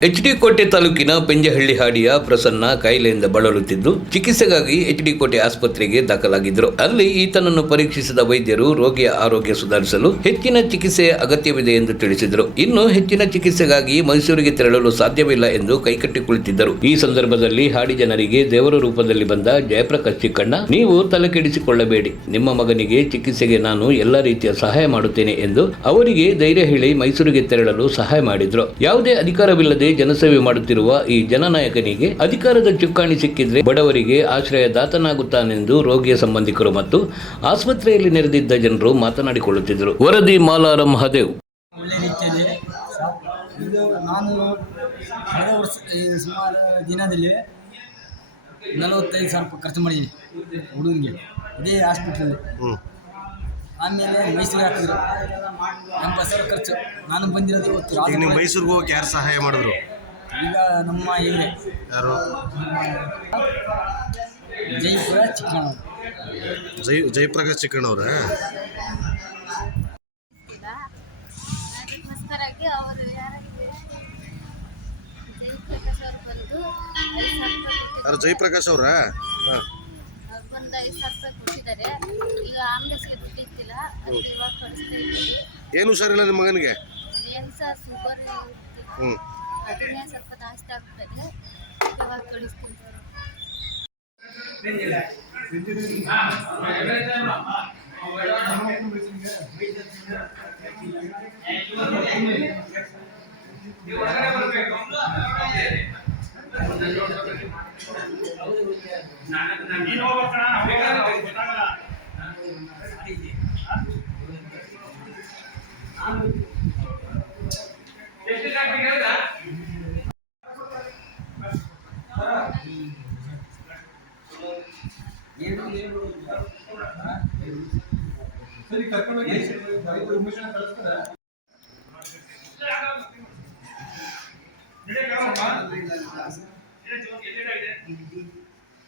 H D. ಕೋಟೆ ತಾಲೂಕಿನ ಪೆಂಜಹಳ್ಳಿ ಹಾಡಿಯ ಪ್ರಸನ್ನ ಕಾಯಿಲೆಯಿಂದ ಬಳಲುತ್ತಿದ್ದು ಚಿಕಿತ್ಸೆಗಾಗಿ ಎಚ್.ಡಿ. ಕೋಟೆ ಆಸ್ಪತ್ರೆಗೆ ದಾಖಲಾಗಿದ್ದರು. ಅಲ್ಲಿ ಈತನನ್ನು ಪರೀಕ್ಷಿಸಿದ ವೈದ್ಯರು ರೋಗಿಯ ಆರೋಗ್ಯ ಸುಧಾರಿಸಲು ಹೆಚ್ಚಿನ ಚಿಕಿತ್ಸೆಯ ಅಗತ್ಯವಿದೆ ಎಂದು ತಿಳಿಸಿದರು. ಇನ್ನು ಹೆಚ್ಚಿನ ಚಿಕಿತ್ಸೆಗಾಗಿ ಮೈಸೂರಿಗೆ ತೆರಳಲು ಸಾಧ್ಯವಿಲ್ಲ ಎಂದು ಕೈಕಟ್ಟಿ ಕುಳಿತಿದ್ದರು. ಈ ಸಂದರ್ಭದಲ್ಲಿ ಹಾಡಿ ಜನರಿಗೆ ದೇವರ ರೂಪದಲ್ಲಿ ಬಂದ ಜಯಪ್ರಕಾಶ್ ಚಿಕ್ಕಣ್ಣ, ನೀವು ತಲೆ ಕೆಡಿಸಿಕೊಳ್ಳಬೇಡಿ, ನಿಮ್ಮ ಮಗನಿಗೆ ಚಿಕಿತ್ಸೆಗೆ ನಾನು ಎಲ್ಲ ರೀತಿಯ ಸಹಾಯ ಮಾಡುತ್ತೇನೆ ಎಂದು ಅವರಿಗೆ ಧೈರ್ಯ ಹೇಳಿ ಮೈಸೂರಿಗೆ ತೆರಳಲು ಸಹಾಯ ಮಾಡಿದ್ರು. ಯಾವುದೇ ಅಧಿಕಾರವಿಲ್ಲದೆ ಜನಸೇವೆ ಮಾಡುತ್ತಿರುವ ಈ ಜನನಾಯಕನಿಗೆ ಅಧಿಕಾರದ ಚುಕ್ಕಾಣಿ ಸಿಕ್ಕಿದ್ರೆ ಬಡವರಿಗೆ ಆಶ್ರಯದಾತನಾಗುತ್ತಾನೆಂದು ರೋಗಿಯ ಸಂಬಂಧಿಕರು ಮತ್ತು ಆಸ್ಪತ್ರೆಯಲ್ಲಿ ನೆರೆದಿದ್ದ ಜನರು ಮಾತನಾಡಿಕೊಳ್ಳುತ್ತಿದ್ದರು. ವರದಿ ಮಾಲಾರ ಮಹಾದೇವ್. ಒಳ್ಳೆ ರೀತಿಯಲ್ಲಿ ಇದು ನಾನು ಕಳೆದ ವರ್ಷ ಸುಮಾರು ದಿನದಲ್ಲಿ 45,000 ರೂಪಾಯಿ ಖರ್ಚು ಮಾಡಿದ್ದೀನಿ ಹುಡುಗನಿಗೆ ಇದೇ ಹಾಸ್ಪಿಟ್ಲಲ್ಲಿ. ಆಮೇಲೆ ಮೈಸೂರಿಗೆ ಹಾಕಿದ್ರು 80,000 ಖರ್ಚು. ನಾನು ಬಂದಿರೋದು ಇವತ್ತು. ಈಗ ನೀವು ಮೈಸೂರಿಗೆ ಹೋಗಿ ಯಾರು ಸಹಾಯ ಮಾಡಿದ್ರು? ಈಗ ನಮ್ಮ ಇದೆ ಯಾರು? ಜೈಪುರ ಚಿಕ್ಕಣ್ಣ. ಜಯಪ್ರಕಾಶ್ ಚಿಕ್ಕಣ್ಣವ್ರ? ಯಾರು ಜಯಪ್ರಕಾಶ್ ಅವ್ರ? ಒಂದು 5,000 ರೂಪಾಯಿ ಕೊಟ್ಟಿದ್ದಾರೆ. ಈಗ ಆಂಬುಲೆನ್ಸ್ಗೆ ದುಡ್ಡು ಇತ್ತಿಲ್ಲ, ಅದು ಇವಾಗ ಕಳಿಸ್ತಾ ಇದ್ದೀವಿ. ಏನು ಹುಷಾರಿಲ್ಲ ನಿಮ್ಮ ಮಗನಿಗೆ? ಏನು ಸರ್, ಶುಗರ್ ಅದನ್ನೇ ಸ್ವಲ್ಪ ಜಾಸ್ತಿ ಆಗ್ತದೆ, ಇವಾಗ ಕಳಿಸ್ತೀನಿ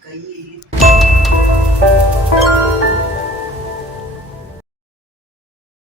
ಕೈ